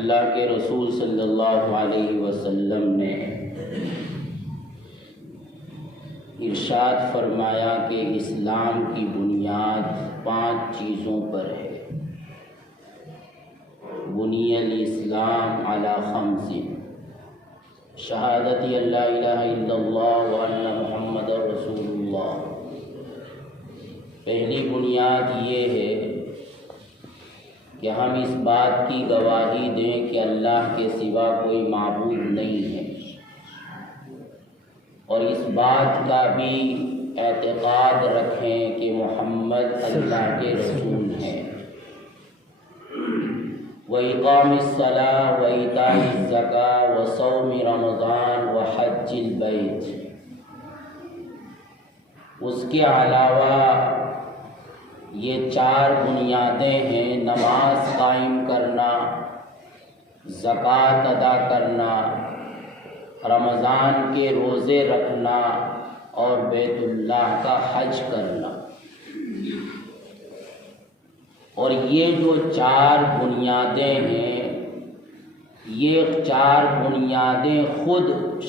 اللہ کے رسول صلی اللہ علیہ وسلم نے ارشاد فرمایا کہ اسلام کی بنیاد 5 چیزوں پر ہے۔ بنی الاسلام علی 5: شہادت اللہ الہ الا اللہ وان محمد رسول اللہ۔ پہلی بنیاد یہ ہے کہ ہم اس بات کی گواہی دیں کہ اللہ کے سوا کوئی معبود نہیں ہے، اور اس بات کا بھی اعتقاد رکھیں کہ محمد اللہ کے رسول ہیں۔ وَإِقَامِ الصَّلَاةِ وَإِيتَاءِ الزَّكَاةِ وَصَوْمِ رَمَضَانَ وَحَجِّ الْبَيْتِ۔ اس کے علاوہ یہ 4 بنیادیں ہیں: نماز قائم کرنا، زکوٰۃ ادا کرنا، رمضان کے روزے رکھنا اور بیت اللہ کا حج کرنا۔ اور یہ جو 4 بنیادیں ہیں، یہ 4 بنیادیں خود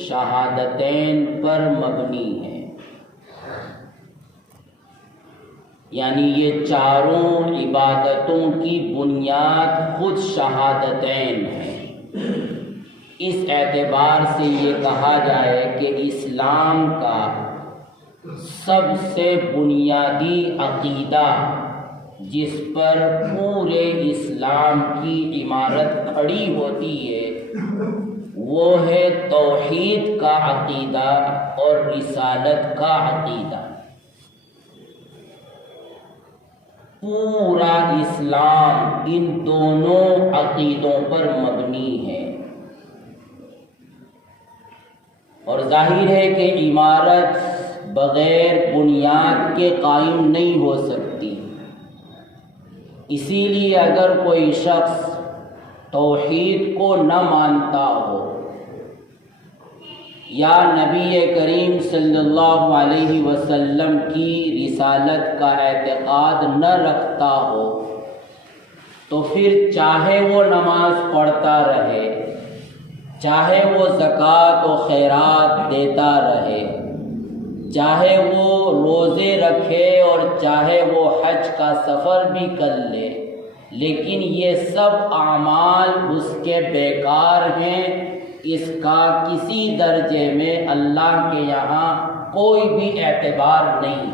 شہادتین پر مبنی ہیں، یعنی یہ چاروں عبادتوں کی بنیاد خود شہادتین ہیں۔ اس اعتبار سے یہ کہا جائے کہ اسلام کا سب سے بنیادی عقیدہ جس پر پورے اسلام کی عمارت کھڑی ہوتی ہے وہ ہے توحید کا عقیدہ اور رسالت کا عقیدہ۔ پورا اسلام ان دونوں عقیدوں پر مبنی ہے، اور ظاہر ہے کہ عمارت بغیر بنیاد کے قائم نہیں ہو سکتی۔ اسی لیے اگر کوئی شخص توحید کو نہ مانتا ہو یا نبی کریم صلی اللہ علیہ وسلم کی رسالت کا اعتقاد نہ رکھتا ہو تو پھر چاہے وہ نماز پڑھتا رہے، چاہے وہ زکوٰۃ و خیرات دیتا رہے، چاہے وہ روزے رکھے اور چاہے وہ حج کا سفر بھی کر لے، لیکن یہ سب اعمال اس کے بیکار ہیں، اس کا کسی درجے میں اللہ کے یہاں کوئی بھی اعتبار نہیں،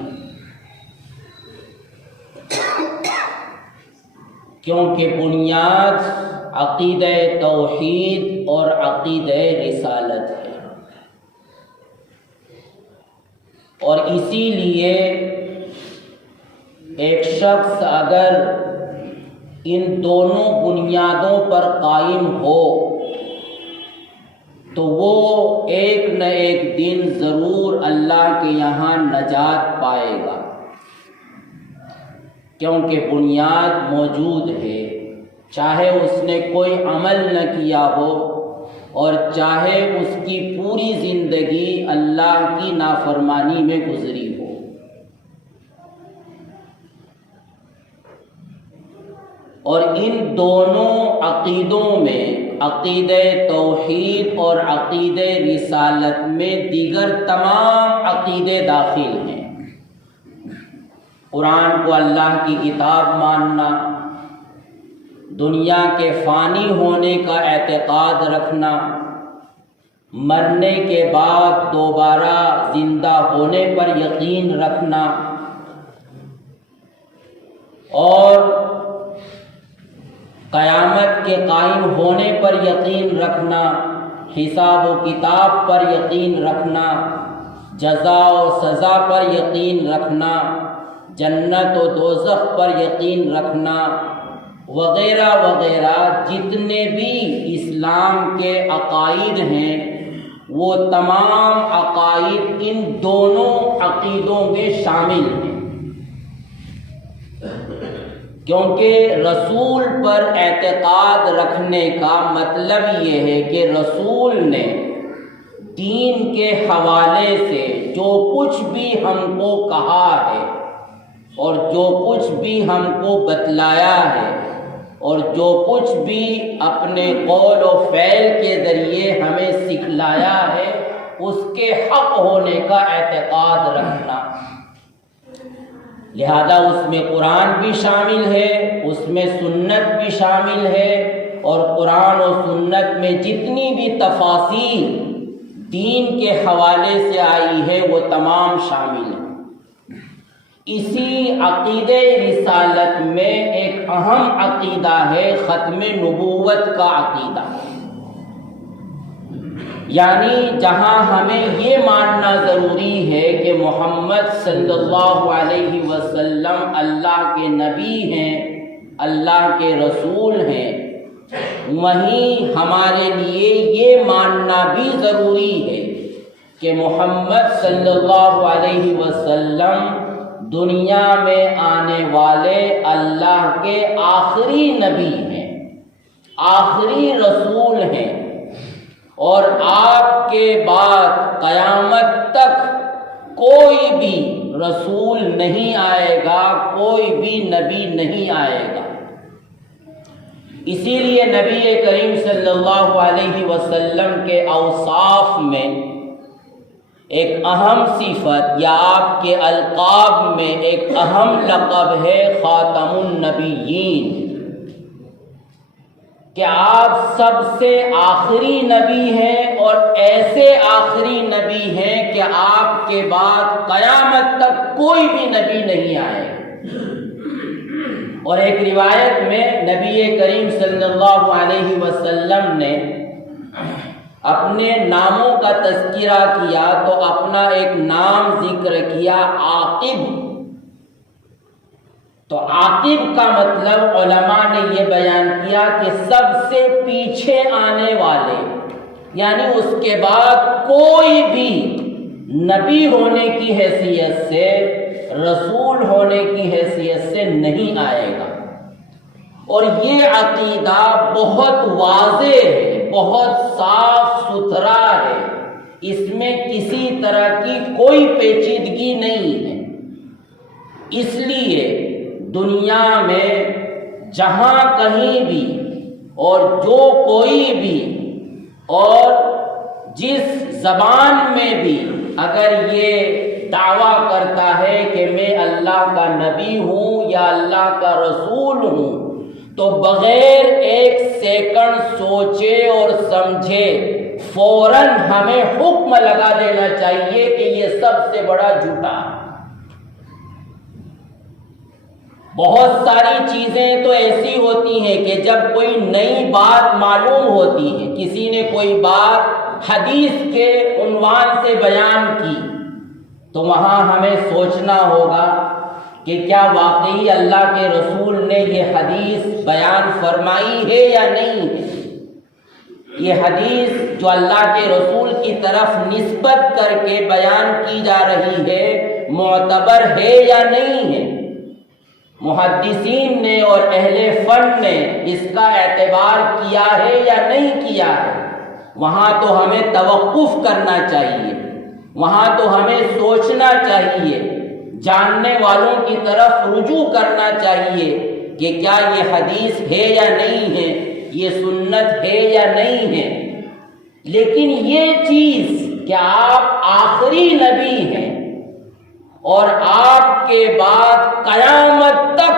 کیونکہ بنیاد عقیدہ توحید اور عقیدہ رسالت ہے۔ اور اسی لیے ایک شخص اگر ان دونوں بنیادوں پر قائم ہو تو وہ ایک نہ ایک دن ضرور اللہ کے یہاں نجات پائے گا، کیونکہ بنیاد موجود ہے، چاہے اس نے کوئی عمل نہ کیا ہو اور چاہے اس کی پوری زندگی اللہ کی نافرمانی میں گزری ہو۔ اور ان دونوں عقیدوں میں، عقیدہ توحید اور عقیدہ رسالت میں، دیگر تمام عقیدے داخل ہیں۔ قرآن کو اللہ کی کتاب ماننا، دنیا کے فانی ہونے کا اعتقاد رکھنا، مرنے کے بعد دوبارہ زندہ ہونے پر یقین رکھنا، اور قیامت کے قائم ہونے پر یقین رکھنا، حساب و کتاب پر یقین رکھنا، جزا و سزا پر یقین رکھنا، جنت و دوزخ پر یقین رکھنا، وغیرہ وغیرہ جتنے بھی اسلام کے عقائد ہیں وہ تمام عقائد ان دونوں عقیدوں میں شامل ہیں، کیونکہ رسول پر اعتقاد رکھنے کا مطلب یہ ہے کہ رسول نے دین کے حوالے سے جو کچھ بھی ہم کو کہا ہے اور جو کچھ بھی ہم کو بتلایا ہے اور جو کچھ بھی اپنے قول و فعل کے ذریعے ہمیں سکھلایا ہے اس کے حق ہونے کا اعتقاد رکھنا۔ لہذا اس میں قرآن بھی شامل ہے، اس میں سنت بھی شامل ہے، اور قرآن و سنت میں جتنی بھی تفاصیل دین کے حوالے سے آئی ہے وہ تمام شامل ہیں۔ اسی عقیدہ رسالت میں ایک اہم عقیدہ ہے ختم نبوت کا عقیدہ، یعنی جہاں ہمیں یہ ماننا ضروری ہے کہ محمد صلی اللہ علیہ وسلم اللہ کے نبی ہیں، اللہ کے رسول ہیں، وہیں ہمارے لیے یہ ماننا بھی ضروری ہے کہ محمد صلی اللہ علیہ وسلم دنیا میں آنے والے اللہ کے آخری نبی ہیں، آخری رسول ہیں، اور آپ کے بعد قیامت تک کوئی بھی رسول نہیں آئے گا، کوئی بھی نبی نہیں آئے گا۔ اسی لیے نبی کریم صلی اللہ علیہ وسلم کے اوصاف میں ایک اہم صفت یا آپ کے القاب میں ایک اہم لقب ہے خاتم النبیین، کہ آپ سب سے آخری نبی ہیں، اور ایسے آخری نبی ہیں کہ آپ کے بعد قیامت تک کوئی بھی نبی نہیں آئے۔ اور ایک روایت میں نبی کریم صلی اللہ علیہ وسلم نے اپنے ناموں کا تذکرہ کیا تو اپنا ایک نام ذکر کیا، عاقب۔ تو عاقب کا مطلب علماء نے یہ بیان کیا کہ سب سے پیچھے آنے والے، یعنی اس کے بعد کوئی بھی نبی ہونے کی حیثیت سے، رسول ہونے کی حیثیت سے نہیں آئے گا۔ اور یہ عقیدہ بہت واضح ہے، بہت صاف ستھرا ہے، اس میں کسی طرح کی کوئی پیچیدگی نہیں ہے۔ اس لیے دنیا میں جہاں کہیں بھی اور جو کوئی بھی اور جس زبان میں بھی اگر یہ دعویٰ کرتا ہے کہ میں اللہ کا نبی ہوں یا اللہ کا رسول ہوں، تو بغیر ایک سیکنڈ سوچے اور سمجھے فوراً ہمیں حکم لگا دینا چاہیے کہ یہ سب سے بڑا جھوٹا ہے۔ بہت ساری چیزیں تو ایسی ہوتی ہیں کہ جب کوئی نئی بات معلوم ہوتی ہے، کسی نے کوئی بات حدیث کے عنوان سے بیان کی، تو وہاں ہمیں سوچنا ہوگا کہ کیا واقعی اللہ کے رسول نے یہ حدیث بیان فرمائی ہے یا نہیں ہے، یہ حدیث جو اللہ کے رسول کی طرف نسبت کر کے بیان کی جا رہی ہے معتبر ہے یا نہیں ہے۔ محدثین نے اور اہل فن نے اس کا اعتبار کیا ہے یا نہیں کیا ہے، وہاں تو ہمیں توقف کرنا چاہیے، وہاں تو ہمیں سوچنا چاہیے، جاننے والوں کی طرف رجوع کرنا چاہیے کہ کیا یہ حدیث ہے یا نہیں ہے، یہ سنت ہے یا نہیں ہے۔ لیکن یہ چیز کہ آپ آخری نبی ہیں اور آپ کے بعد قیامت تک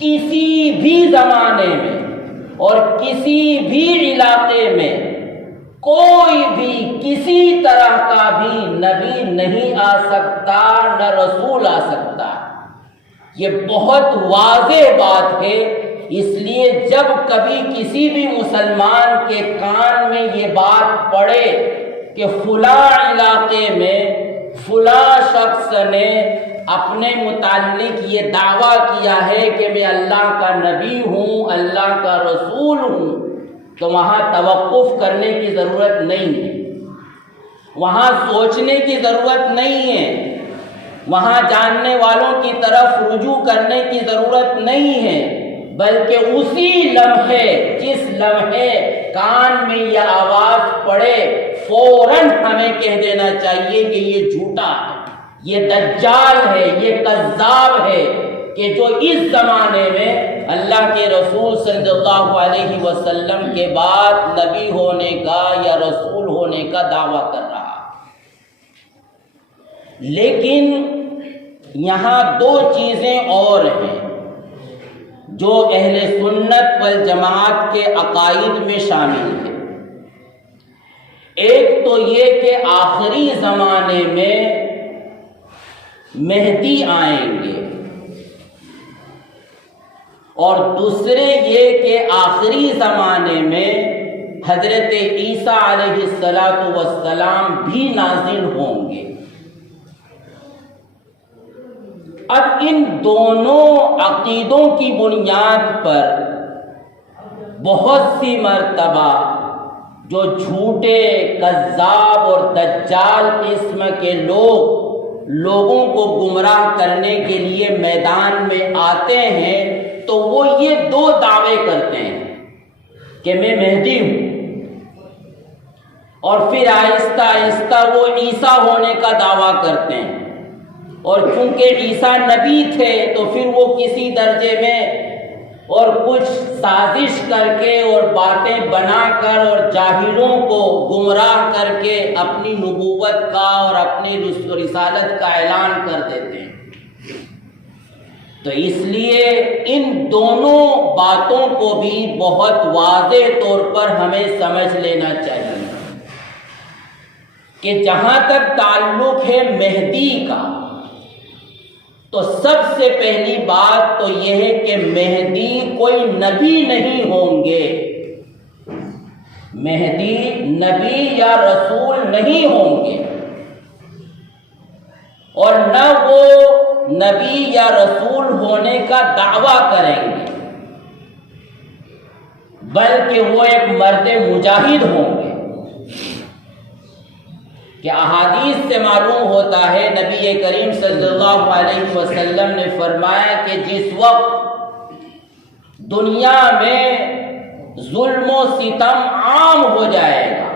کسی بھی زمانے میں اور کسی بھی علاقے میں کوئی بھی کسی طرح کا بھی نبی نہیں آ سکتا، نہ رسول آ سکتا، یہ بہت واضح بات ہے۔ اس لیے جب کبھی کسی بھی مسلمان کے کان میں یہ بات پڑے کہ فلاں علاقے میں فلاں شخص نے اپنے متعلق یہ دعویٰ کیا ہے کہ میں اللہ کا نبی ہوں، اللہ کا رسول ہوں، تو وہاں توقف کرنے کی ضرورت نہیں ہے، وہاں سوچنے کی ضرورت نہیں ہے، وہاں جاننے والوں کی طرف رجوع کرنے کی ضرورت نہیں ہے، بلکہ اسی لمحے جس لمحے کان میں یہ آواز پڑے فوراً ہمیں کہہ دینا چاہیے کہ یہ جھوٹا ہے، یہ دجال ہے، یہ کذاب ہے، کہ جو اس زمانے میں اللہ کے رسول صلی اللہ علیہ وسلم کے بعد نبی ہونے کا یا رسول ہونے کا دعویٰ کر رہا۔ لیکن یہاں دو چیزیں اور ہیں جو اہل سنت والجماعت کے عقائد میں شامل ہیں۔ ایک تو یہ کہ آخری زمانے میں مہدی آئیں گے، اور دوسرے یہ کہ آخری زمانے میں حضرت عیسیٰ علیہ السلام بھی نازل ہوں گے۔ اب ان دونوں عقیدوں کی بنیاد پر بہت سی مرتبہ جو جھوٹے، کذاب اور دجال قسم کے لوگوں کو گمراہ کرنے کے لیے میدان میں آتے ہیں تو وہ یہ دو دعوے کرتے ہیں کہ میں مہدی ہوں، اور پھر آہستہ آہستہ وہ عیسیٰ ہونے کا دعویٰ کرتے ہیں، اور چونکہ عیسیٰ نبی تھے تو پھر وہ کسی درجے میں اور کچھ سازش کر کے اور باتیں بنا کر اور جاہلوں کو گمراہ کر کے اپنی نبوت کا اور اپنی رسالت کا اعلان کر دیتے ہیں۔ تو اس لیے ان دونوں باتوں کو بھی بہت واضح طور پر ہمیں سمجھ لینا چاہیے کہ جہاں تک تعلق ہے مہدی کا، تو سب سے پہلی بات تو یہ ہے کہ مہدی کوئی نبی نہیں ہوں گے، مہدی نبی یا رسول نہیں ہوں گے، اور نہ وہ نبی یا رسول ہونے کا دعویٰ کریں گے، بلکہ وہ ایک مرد مجاہد ہوں گے۔ کہ احادیث سے معلوم ہوتا ہے نبی کریم صلی اللہ علیہ وسلم نے فرمایا کہ جس وقت دنیا میں ظلم و ستم عام ہو جائے گا،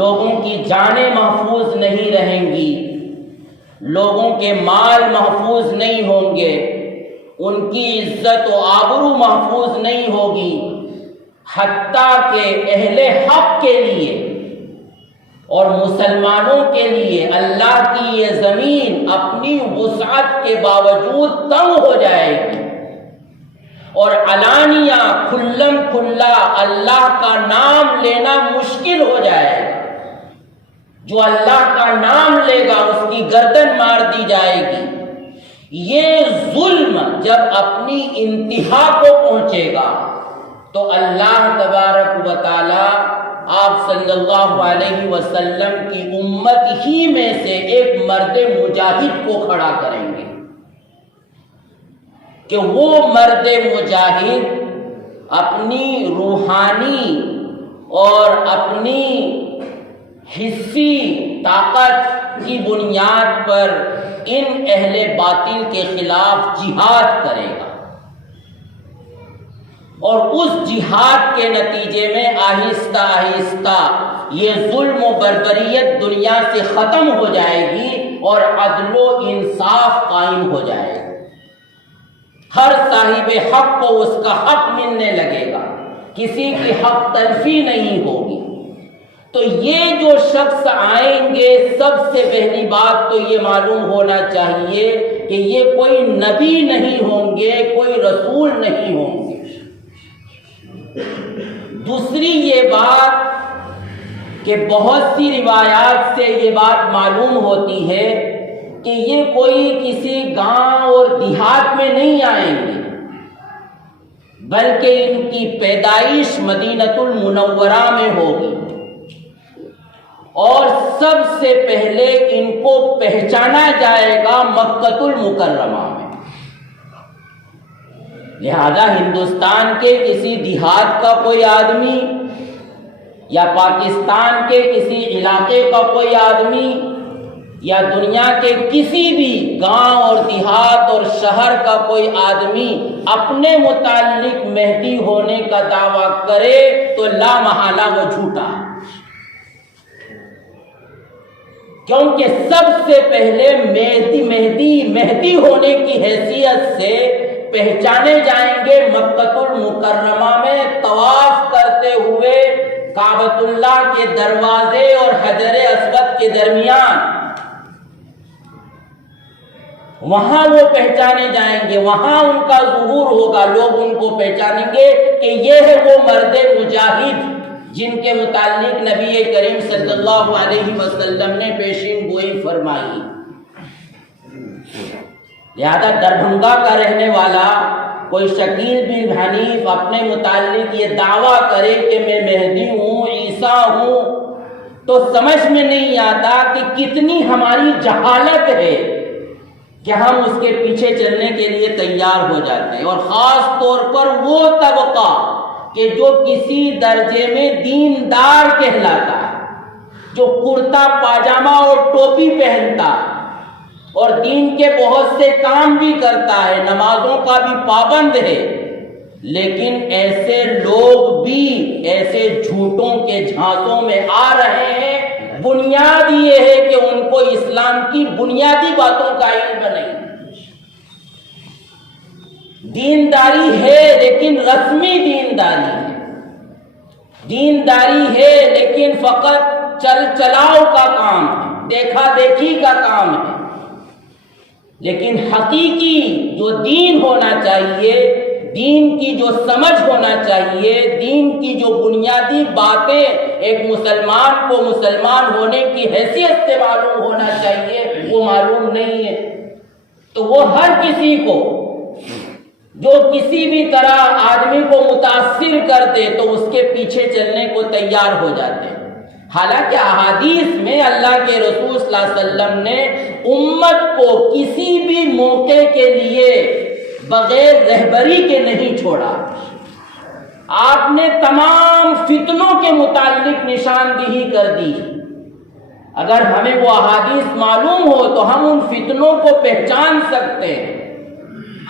لوگوں کی جانیں محفوظ نہیں رہیں گی، لوگوں کے مال محفوظ نہیں ہوں گے، ان کی عزت و آبرو محفوظ نہیں ہوگی، حتیٰ کہ اہل حق کے لیے اور مسلمانوں کے لیے اللہ کی یہ زمین اپنی وسعت کے باوجود تنگ ہو جائے گی، اور علانیہ کھلم کھلا اللہ کا نام لینا مشکل ہو جائے گا۔ جو اللہ کا نام لے گا اس کی گردن مار دی جائے گی۔ یہ ظلم جب اپنی انتہا کو پہنچے گا تو اللہ تبارک و تعالی آپ صلی اللہ علیہ وسلم کی امت ہی میں سے ایک مرد مجاہد کو کھڑا کریں گے کہ وہ مرد مجاہد اپنی روحانی اور اپنی حسی طاقت کی بنیاد پر ان اہل باطل کے خلاف جہاد کرے گا، اور اس جہاد کے نتیجے میں آہستہ آہستہ یہ ظلم و بربریت دنیا سے ختم ہو جائے گی اور عدل و انصاف قائم ہو جائے گا۔ ہر صاحب حق کو اس کا حق ملنے لگے گا، کسی کی حق تلفی نہیں ہوگی۔ تو یہ جو شخص آئیں گے، سب سے پہلی بات تو یہ معلوم ہونا چاہیے کہ یہ کوئی نبی نہیں ہوں گے، کوئی رسول نہیں ہوں گے۔ دوسری یہ بات کہ بہت سی روایات سے یہ بات معلوم ہوتی ہے کہ یہ کوئی کسی گاؤں اور دیہات میں نہیں آئیں گے، بلکہ ان کی پیدائش مدینۃ المنورہ میں ہوگی، اور سب سے پہلے ان کو پہچانا جائے گا مکہ المکرمہ میں۔ لہذا ہندوستان کے کسی دیہات کا کوئی آدمی یا پاکستان کے کسی علاقے کا کوئی آدمی یا دنیا کے کسی بھی گاؤں اور دیہات اور شہر کا کوئی آدمی اپنے متعلق مہدی ہونے کا دعویٰ کرے تو لا محالہ وہ جھوٹا ہے، کیونکہ سب سے پہلے مہدی ہونے کی حیثیت سے پہچانے جائیں گے مکہ المکرمہ میں طواف کرتے ہوئے کعبۃ اللہ کے دروازے اور حجر اسود کے درمیان، وہاں وہ پہچانے جائیں گے، وہاں ان کا ظہور ہوگا، لوگ ان کو پہچانیں گے کہ یہ ہے وہ مرد مجاہد جن کے متعلق نبی کریم صلی اللہ علیہ وسلم نے پیشین گوئی فرمائی۔ لہذا دربھنگا کا رہنے والا کوئی شکیل بن حنیف اپنے متعلق یہ دعویٰ کرے کہ میں مہدی ہوں، عیسیٰ ہوں، تو سمجھ میں نہیں آتا کہ کتنی ہماری جہالت ہے کہ ہم اس کے پیچھے چلنے کے لیے تیار ہو جاتے ہیں، اور خاص طور پر وہ طبقہ کہ جو کسی درجے میں دیندار کہلاتا ہے، جو کرتا پاجامہ اور ٹوپی پہنتا اور دین کے بہت سے کام بھی کرتا ہے، نمازوں کا بھی پابند ہے، لیکن ایسے لوگ بھی ایسے جھوٹوں کے جھانسوں میں آ رہے ہیں۔ بنیاد یہ ہے کہ ان کو اسلام کی بنیادی باتوں کا علم نہیں، دینداری ہے لیکن رسمی دینداری ہے، دینداری ہے لیکن فقط چل چلاؤ کا کام ہے، دیکھا دیکھی کا کام ہے، لیکن حقیقی جو دین ہونا چاہیے، دین کی جو سمجھ ہونا چاہیے، دین کی جو بنیادی باتیں ایک مسلمان کو مسلمان ہونے کی حیثیت سے معلوم ہونا چاہیے، وہ معلوم نہیں ہے۔ تو وہ ہر کسی کو جو کسی بھی طرح آدمی کو متاثر کر دے تو اس کے پیچھے چلنے کو تیار ہو جاتے ہیں۔ حالانکہ احادیث میں اللہ کے رسول صلی اللہ علیہ وسلم نے امت کو کسی بھی موقع کے لیے بغیر رہبری کے نہیں چھوڑا۔ آپ نے تمام فتنوں کے متعلق نشاندہی کر دی۔ اگر ہمیں وہ احادیث معلوم ہو تو ہم ان فتنوں کو پہچان سکتے ہیں،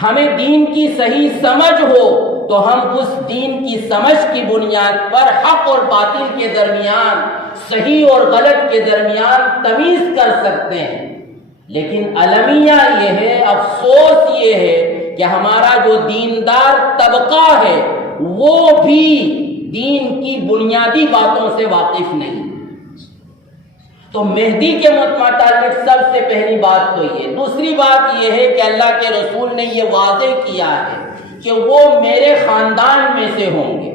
ہمیں دین کی صحیح سمجھ ہو تو ہم اس دین کی سمجھ کی بنیاد پر حق اور باطل کے درمیان، صحیح اور غلط کے درمیان تمیز کر سکتے ہیں۔ لیکن المیہ یہ ہے، افسوس یہ ہے کہ ہمارا جو دیندار طبقہ ہے وہ بھی دین کی بنیادی باتوں سے واقف نہیں۔ تو مہدی کے متعلق سب سے پہلی بات تو یہ۔ دوسری بات یہ ہے کہ اللہ کے رسول نے یہ واضح کیا ہے کہ وہ میرے خاندان میں سے ہوں گے،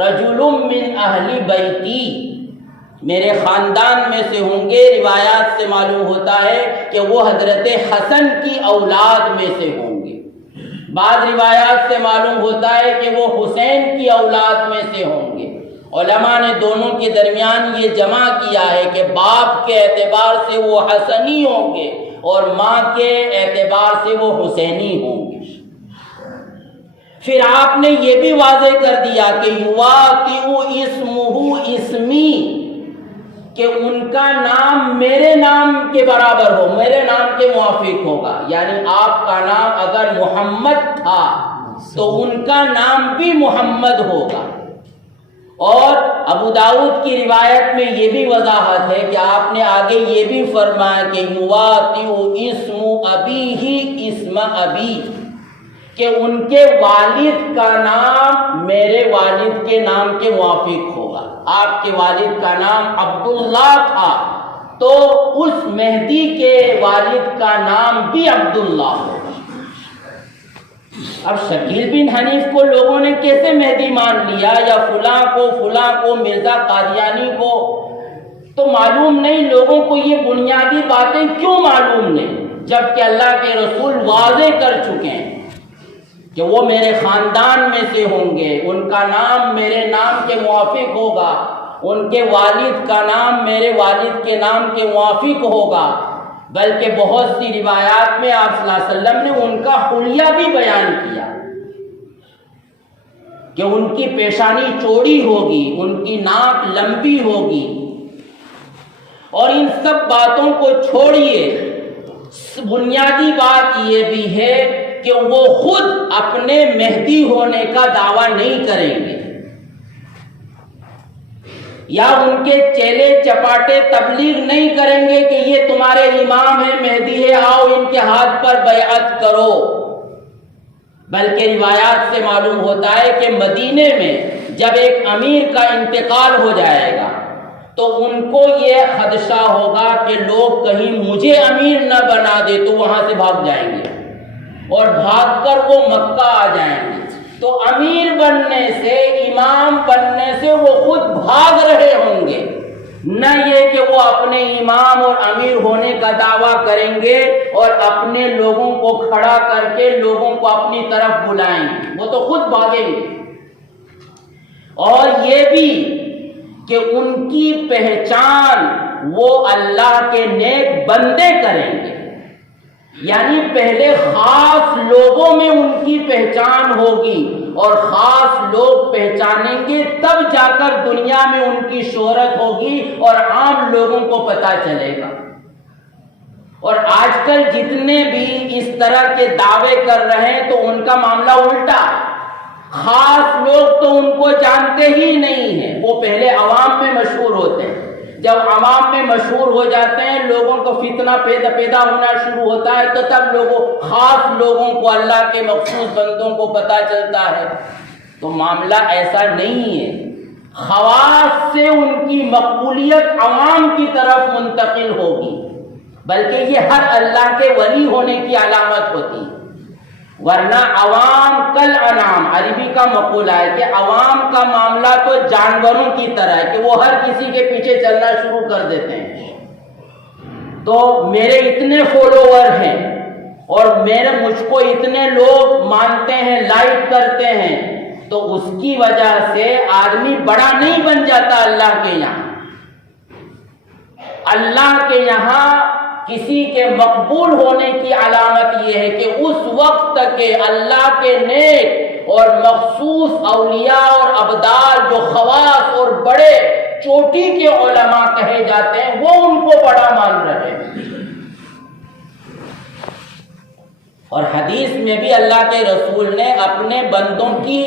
رجل من اہل بیتی، میرے خاندان میں سے ہوں گے۔ روایات سے معلوم ہوتا ہے کہ وہ حضرت حسن کی اولاد میں سے ہوں گے، بعض روایات سے معلوم ہوتا ہے کہ وہ حسین کی اولاد میں سے ہوں گے۔ علماء نے دونوں کے درمیان یہ جمع کیا ہے کہ باپ کے اعتبار سے وہ حسنی ہوں گے اور ماں کے اعتبار سے وہ حسینی ہوں گے۔ پھر آپ نے یہ بھی واضح کر دیا کہ یواطئ اسمہ اسمی، کہ ان کا نام میرے نام کے برابر ہو، میرے نام کے موافق ہوگا۔ یعنی آپ کا نام اگر محمد تھا تو ان کا نام بھی محمد ہوگا۔ اور ابو داؤد کی روایت میں یہ بھی وضاحت ہے کہ آپ نے آگے یہ بھی فرمایا کہ یواطئ اسم ابیہ اسم ابی، کہ ان کے والد کا نام میرے والد کے نام کے موافق ہوگا۔ آپ کے والد کا نام عبداللہ تھا تو اس مہدی کے والد کا نام بھی عبداللہ ہوگا۔ اب شکیل بن حنیف کو لوگوں نے کیسے مہدی مان لیا، یا فلاں کو مرزا قادیانی کو، تو معلوم نہیں لوگوں کو یہ بنیادی باتیں کیوں معلوم نہیں، جبکہ اللہ کے رسول واضح کر چکے ہیں کہ وہ میرے خاندان میں سے ہوں گے، ان کا نام میرے نام کے موافق ہوگا، ان کے والد کا نام میرے والد کے نام کے موافق ہوگا۔ بلکہ بہت سی روایات میں آپ صلی اللہ علیہ وسلم نے ان کا حلیہ بھی بیان کیا کہ ان کی پیشانی چوڑی ہوگی، ان کی ناک لمبی ہوگی۔ اور ان سب باتوں کو چھوڑیے، بنیادی بات یہ بھی ہے کہ وہ خود اپنے مہدی ہونے کا دعویٰ نہیں کریں گے، یا ان کے چیلے چپاٹے تبلیغ نہیں کریں گے کہ یہ تمہارے امام ہیں، مہدی ہے، آؤ ان کے ہاتھ پر بیعت کرو، بلکہ روایات سے معلوم ہوتا ہے کہ مدینے میں جب ایک امیر کا انتقال ہو جائے گا تو ان کو یہ خدشہ ہوگا کہ لوگ کہیں مجھے امیر نہ بنا دے، تو وہاں سے بھاگ جائیں گے اور بھاگ کر وہ مکہ آ جائیں گے۔ تو امیر بننے سے، امام بننے سے وہ خود بھاگ رہے ہوں گے، نہ یہ کہ وہ اپنے امام اور امیر ہونے کا دعویٰ کریں گے اور اپنے لوگوں کو کھڑا کر کے لوگوں کو اپنی طرف بلائیں گے، وہ تو خود بھاگیں گے۔ اور یہ بھی کہ ان کی پہچان وہ اللہ کے نیک بندے کریں گے، یعنی پہلے خاص لوگوں میں ان کی پہچان ہوگی اور خاص لوگ پہچانیں گے، تب جا کر دنیا میں ان کی شہرت ہوگی اور عام لوگوں کو پتہ چلے گا۔ اور آج کل جتنے بھی اس طرح کے دعوے کر رہے ہیں تو ان کا معاملہ الٹا ہے، خاص لوگ تو ان کو جانتے ہی نہیں ہیں، وہ پہلے عوام میں مشہور ہوتے ہیں، جب عوام میں مشہور ہو جاتے ہیں، لوگوں کو فتنہ پیدا ہونا شروع ہوتا ہے، تو تب خاص لوگوں کو، اللہ کے مخصوص بندوں کو پتہ چلتا ہے۔ تو معاملہ ایسا نہیں ہے، خواص سے ان کی مقبولیت عوام کی طرف منتقل ہوگی، بلکہ یہ ہر اللہ کے ولی ہونے کی علامت ہوتی ہے، ورنہ عوام کل انعام، عربی کا مقولہ ہے کہ عوام کا معاملہ تو جانوروں کی طرح ہے کہ وہ ہر کسی کے پیچھے چلنا شروع کر دیتے ہیں۔ تو میرے اتنے فالوور ہیں اور مجھ کو اتنے لوگ مانتے ہیں، لائک کرتے ہیں، تو اس کی وجہ سے آدمی بڑا نہیں بن جاتا اللہ کے یہاں۔ اللہ کے یہاں کسی کے مقبول ہونے کی علامت یہ ہے کہ اس وقت کے اللہ کے نیک اور مخصوص اولیاء اور ابدال جو خواص اور بڑے چوٹی کے علماء کہے جاتے ہیں، وہ ان کو بڑا مان رہے ہیں۔ اور حدیث میں بھی اللہ کے رسول نے اپنے بندوں کی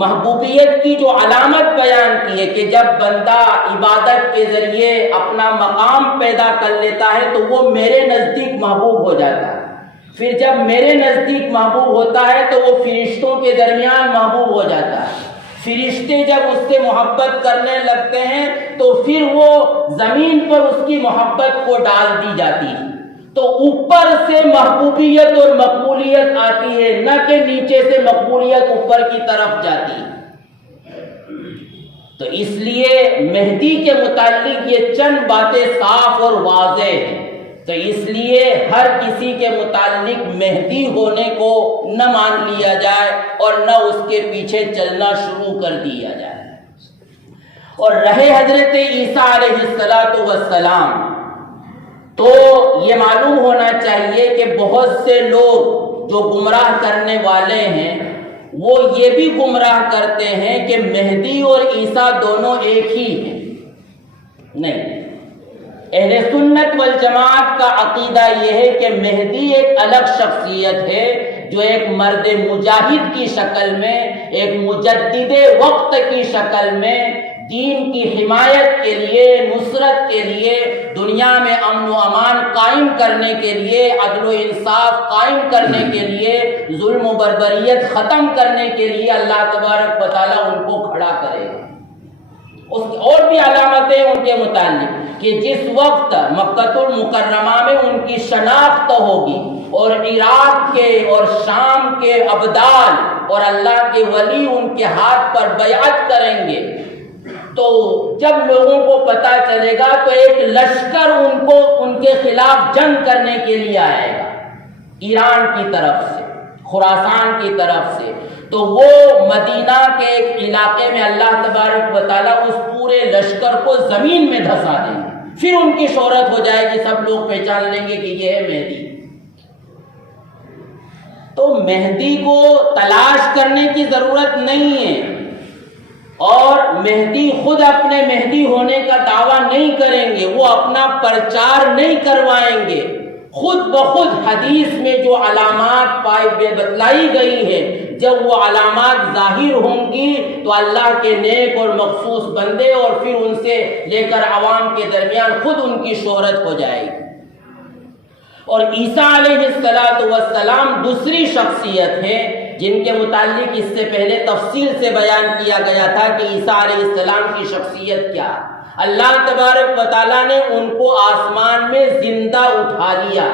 محبوبیت کی جو علامت بیان کی ہے کہ جب بندہ عبادت کے ذریعے اپنا مقام پیدا کر لیتا ہے تو وہ میرے نزدیک محبوب ہو جاتا ہے، پھر جب میرے نزدیک محبوب ہوتا ہے تو وہ فرشتوں کے درمیان محبوب ہو جاتا ہے، فرشتے جب اس سے محبت کرنے لگتے ہیں تو پھر وہ زمین پر اس کی محبت کو ڈال دی جاتی ہے، تو اوپر سے محبوبیت اور مقبولیت آتی ہے، نہ کہ نیچے سے مقبولیت اوپر کی طرف جاتی ہے۔ تو اس لیے مہدی کے متعلق یہ چند باتیں صاف اور واضح ہیں، تو اس لیے ہر کسی کے متعلق مہدی ہونے کو نہ مان لیا جائے اور نہ اس کے پیچھے چلنا شروع کر دیا جائے۔ اور رہے حضرت عیسیٰ علیہ السلام، تو یہ معلوم ہونا چاہیے کہ بہت سے لوگ جو گمراہ کرنے والے ہیں وہ یہ بھی گمراہ کرتے ہیں کہ مہدی اور عیسیٰ دونوں ایک ہی ہیں۔ نہیں، اہل سنت والجماعت کا عقیدہ یہ ہے کہ مہدی ایک الگ شخصیت ہے جو ایک مرد مجاہد کی شکل میں، ایک مجدد وقت کی شکل میں، دین کی حمایت کے لیے، نصرت کے لیے، دنیا میں امن و امان قائم کرنے کے لیے، عدل و انصاف قائم کرنے کے لیے، ظلم و بربریت ختم کرنے کے لیے اللہ تبارک و تعالیٰ ان کو کھڑا کرے گا۔ اور بھی علامتیں ان کے متعلق کہ جس وقت مکہ المکرمہ میں ان کی شناخت ہوگی اور عراق کے اور شام کے ابدال اور اللہ کے ولی ان کے ہاتھ پر بیعت کریں گے، تو جب لوگوں کو پتہ چلے گا تو ایک لشکر ان کے خلاف جنگ کرنے کے لیے آئے گا، ایران کی طرف سے، خراسان کی طرف سے، تو وہ مدینہ کے ایک علاقے میں اللہ تبارک و تعالیٰ اس پورے لشکر کو زمین میں دھسا دیں گے، پھر ان کی شہرت ہو جائے گی، سب لوگ پہچان لیں گے کہ یہ ہے مہدی۔ تو مہدی کو تلاش کرنے کی ضرورت نہیں ہے، اور مہدی خود اپنے مہدی ہونے کا دعویٰ نہیں کریں گے، وہ اپنا پرچار نہیں کروائیں گے، خود بخود حدیث میں جو علامات بتلائی گئی ہے، جب وہ علامات ظاہر ہوں گی تو اللہ کے نیک اور مخصوص بندے اور پھر ان سے لے کر عوام کے درمیان خود ان کی شہرت ہو جائے گی۔ اور عیسیٰ علیہ السلام دوسری شخصیت ہے جن کے متعلق اس سے پہلے تفصیل سے بیان کیا گیا تھا کہ عیسیٰ علیہ السلام کی شخصیت کیا۔ اللہ تبارک و تعالیٰ نے ان کو آسمان میں زندہ اٹھا لیا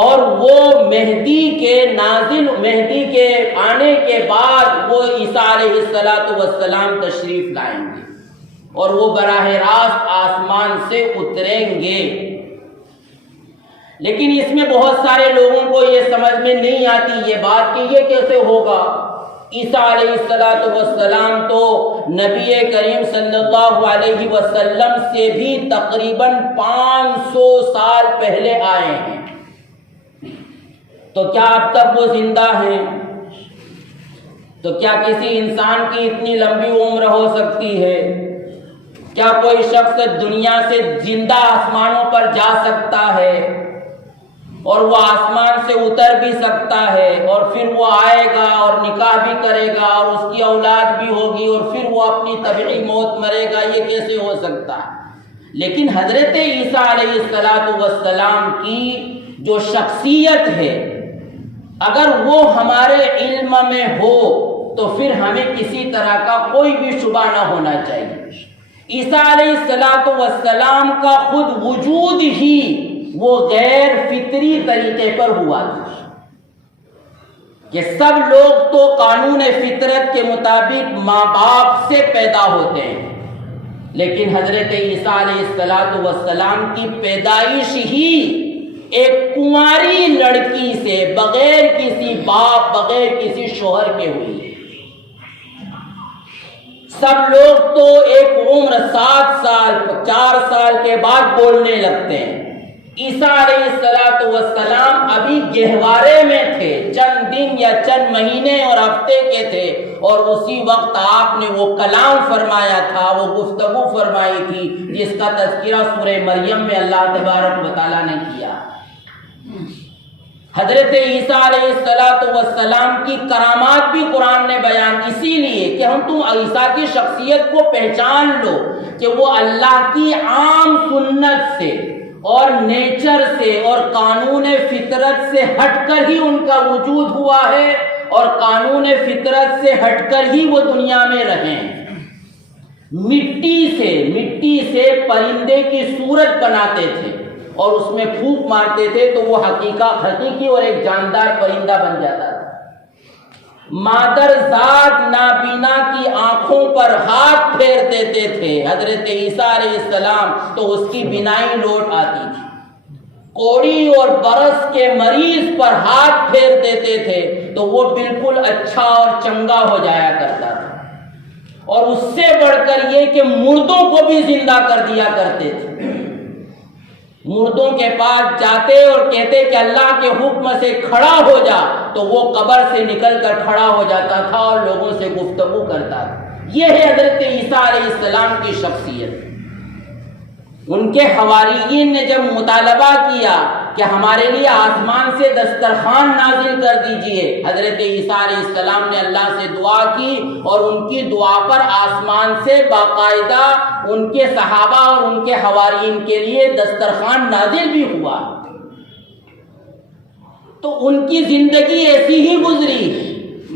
اور وہ مہدی کے آنے کے بعد وہ عیسیٰ علیہ السلام تشریف لائیں گے اور وہ براہ راست آسمان سے اتریں گے۔ لیکن اس میں بہت سارے لوگوں کو یہ سمجھ میں نہیں آتی یہ بات کہ یہ کیسے ہوگا۔ عیسیٰ علیہ السلام تو نبی کریم صلی اللہ علیہ وسلم سے بھی تقریباً 500 سال پہلے آئے ہیں، تو کیا اب تک وہ زندہ ہیں؟ تو کیا کسی انسان کی اتنی لمبی عمر ہو سکتی ہے؟ کیا کوئی شخص دنیا سے زندہ آسمانوں پر جا سکتا ہے اور وہ آسمان سے اتر بھی سکتا ہے اور پھر وہ آئے گا اور نکاح بھی کرے گا اور اس کی اولاد بھی ہوگی اور پھر وہ اپنی طبعی موت مرے گا؟ یہ کیسے ہو سکتا ہے؟ لیکن حضرت عیسیٰ علیہ السلام کی جو شخصیت ہے اگر وہ ہمارے علم میں ہو تو پھر ہمیں کسی طرح کا کوئی بھی شبہ نہ ہونا چاہیے۔ عیسیٰ علیہ السلام کا خود وجود ہی وہ غیر فطری طریقے پر ہوا تھا کہ سب لوگ تو قانون فطرت کے مطابق ماں باپ سے پیدا ہوتے ہیں، لیکن حضرت عیسیٰ علیہ السلام کی پیدائش ہی ایک کنواری لڑکی سے بغیر کسی باپ بغیر کسی شوہر کے ہوئی۔ سب لوگ تو ایک عمر 7 سال 4 سال کے بعد بولنے لگتے ہیں۔ عیسیٰ علیہ السلام ابھی گہوارے میں تھے، چند دن یا چند مہینے اور ہفتے کے تھے، اور اسی وقت آپ نے وہ کلام فرمایا تھا، وہ گفتگو فرمائی تھی جس کا تذکرہ سورہ مریم میں اللہ تبارک و تعالیٰ نے کیا۔ حضرت عیسیٰ علیہ السلام کی کرامات بھی قرآن نے بیان، اسی لیے کہ تم عیسیٰ کی شخصیت کو پہچان لو کہ وہ اللہ کی عام سنت سے اور نیچر سے اور قانون فطرت سے ہٹ کر ہی ان کا وجود ہوا ہے اور قانون فطرت سے ہٹ کر ہی وہ دنیا میں رہے ہیں۔ مٹی سے پرندے کی صورت بناتے تھے اور اس میں پھونک مارتے تھے تو وہ حقیقی اور ایک جاندار پرندہ بن جاتا تھا۔ مادر ذات نابینا کی آنکھوں پر ہاتھ پھیر دیتے تھے حضرت عیسیٰ علیہ السلام تو اس کی بینائی لوٹ آتی تھی۔ کوڑی اور برس کے مریض پر ہاتھ پھیر دیتے تھے تو وہ بالکل اچھا اور چنگا ہو جایا کرتا تھا، اور اس سے بڑھ کر یہ کہ مردوں کو بھی زندہ کر دیا کرتے تھے۔ مردوں کے پاس جاتے اور کہتے کہ اللہ کے حکم سے کھڑا ہو جا تو وہ قبر سے نکل کر کھڑا ہو جاتا تھا اور لوگوں سے گفتگو کرتا تھا۔ یہ ہے حضرت عیسیٰ علیہ السلام کی شخصیت۔ ان کے حواریین نے جب مطالبہ کیا کہ ہمارے لیے آسمان سے دسترخوان نازل کر دیجئے، حضرت عیسیٰ علیہ السلام نے اللہ سے دعا کی اور ان کی دعا پر آسمان سے باقاعدہ ان کے صحابہ اور ان کے حواریین کے لیے دسترخوان نازل بھی ہوا۔ تو ان کی زندگی ایسی ہی گزری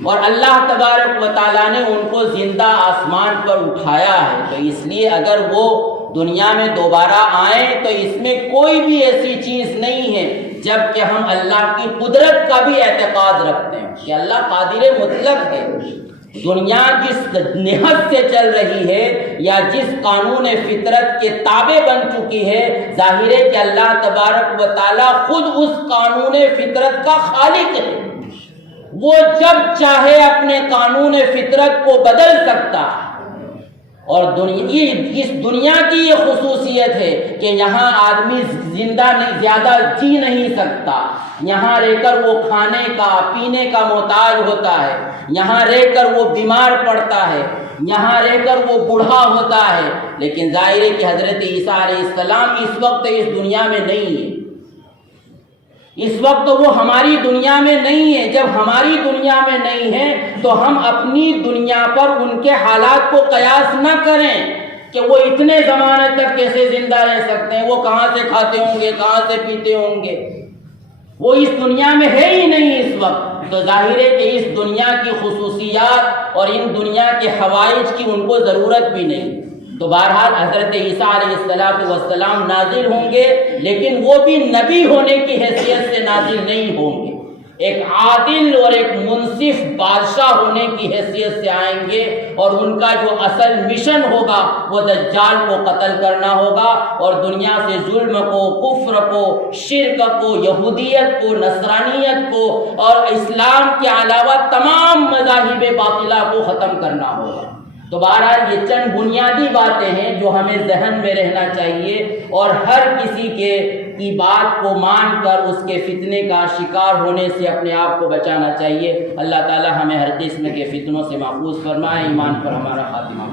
اور اللہ تبارک و تعالیٰ نے ان کو زندہ آسمان پر اٹھایا ہے۔ تو اس لیے اگر وہ دنیا میں دوبارہ آئیں تو اس میں کوئی بھی ایسی چیز نہیں ہے جبکہ ہم اللہ کی قدرت کا بھی اعتقاد رکھتے ہیں کہ اللہ قادر مطلق ہے۔ دنیا جس نہج سے چل رہی ہے یا جس قانون فطرت کے تابع بن چکی ہے، ظاہر ہے کہ اللہ تبارک و تعالیٰ خود اس قانون فطرت کا خالق ہے۔ وہ جب چاہے اپنے قانون فطرت کو بدل سکتا ہے، اور اس دنیا کی یہ خصوصیت ہے کہ یہاں آدمی زیادہ جی نہیں سکتا، یہاں رہ کر وہ کھانے کا پینے کا محتاج ہوتا ہے، یہاں رہ کر وہ بیمار پڑتا ہے، یہاں رہ کر وہ بوڑھا ہوتا ہے۔ لیکن ظاہر ہے کہ حضرت عیسیٰ علیہ السلام اس وقت اس دنیا میں نہیں ہے، اس وقت وہ ہماری دنیا میں نہیں ہے. جب ہماری دنیا میں نہیں ہے تو ہم اپنی دنیا پر ان کے حالات کو قیاس نہ کریں کہ وہ اتنے زمانے تک کیسے زندہ رہ سکتے ہیں, وہ کہاں سے کھاتے ہوں گے, کہاں سے پیتے ہوں گے. وہ اس دنیا میں ہے ہی نہیں اس وقت. تو ظاہر ہے کہ اس دنیا کی خصوصیات اور ان دنیا کے حوائج کی ان کو ضرورت بھی نہیں. تو بہرحال حضرت عیسیٰ علیہ السلام نازل ہوں گے, لیکن وہ بھی نبی ہونے کی حیثیت سے نازل نہیں ہوں گے. ایک عادل اور ایک منصف بادشاہ ہونے کی حیثیت سے آئیں گے, اور ان کا جو اصل مشن ہوگا وہ دجال کو قتل کرنا ہوگا, اور دنیا سے ظلم کو, کفر کو, شرک کو, یہودیت کو, نصرانیت کو اور اسلام کے علاوہ تمام مذاہب باطلہ کو ختم کرنا ہوگا. تو بہرحال یہ چند بنیادی باتیں ہیں جو ہمیں ذہن میں رہنا چاہیے, اور ہر کسی کی بات کو مان کر اس کے فتنے کا شکار ہونے سے اپنے آپ کو بچانا چاہیے. اللہ تعالی ہمیں ہر قسم کے فتنوں سے محفوظ فرمائے, ایمان پر ہمارا خاتمہ